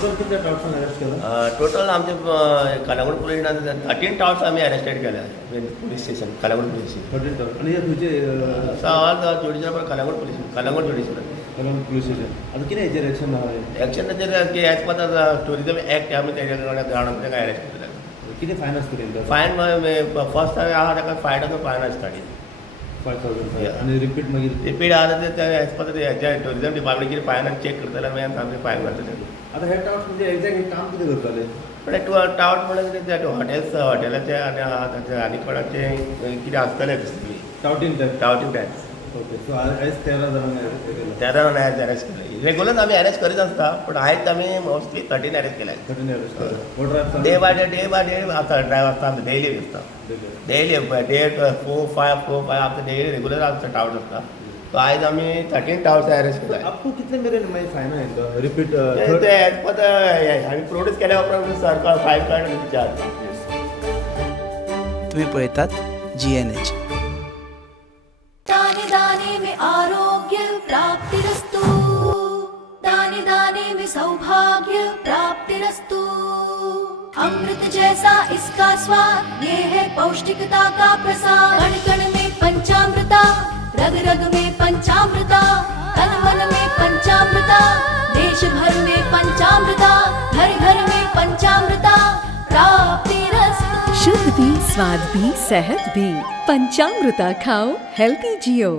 Total किती टाउट्सांक arrest केला? Total आमचे कलांगूट पोलीस 13 टाउट्स आम्ही अरेस्टेड केल्या police station Calangute police station 13 touts आणि हे तुझे सवाल judicial Calangute police Calangute judicial Calangute police station आता कितें हेचेर एक्शन आहा? एक्शन की as per the tourism act आमी तेच्या जाणान तेका अरेस्ट केला. कितें फायन आसता तेंका? फायन फर्स्ट आहा तेका फायन आसता 5000 आणि रिपीट मागीर रिपीट आहा ते एज पर हेच्या टुरिजम डिपार्टमेंट कितें फायन चेक करतले मागीर आमचे फायन घालतले. आता हे टाउट्स म्हणजे एक्झॅक्ट काम कितें करताले? पण टावट म्हणल्यार कितें हॉटेलाचे आनी कोणाचे कितें आसतलें दिसता touting type. Touting type okay so आयज 13 जाणांक अरेस्ट केला. 13 जाणां आयज अरेस्ट केले. रेग्युलर आमी अरेस्ट करीत आसता पूण आयज आमी मोस्टली 13 अरेस्ट केल्या. 13 अरेस्ट केला. वोटर डे बाय डे आसता ड्रायव्ह आसता आमचे डेली आसता डेली डे 4-5 आमचे डेली रेग्युलर आमचे टावट आसता. सो आयज आमी 13 टावट्स अरेस्ट केला. आपको कितले मेरेन मागीर फायन येता रिपीट? ते एज पर आमी प्रोड्यूस केल्या उपरांत सरकार फायन कार्ड चार्ज. तुम्ही पळयतात GNH. दाने दाने में आरोग्य प्राप्तिरस्तु, दाने दाने में सौभाग्य प्राप्तिरस्तु। अमृत जैसा इसका स्वाद, ये है पौष्टिकता का प्रसाद। कण कण में पंचामृता, रग रग में पंचामृता, तन मन में पंचामृता, देश भर में पंचामृता, घर घर में पंचामृता प्राप्तिरस्तु। शुद्ध भी, स्वाद भी, सेहत भी। पंचामृता खाओ, हेल्थी जियो।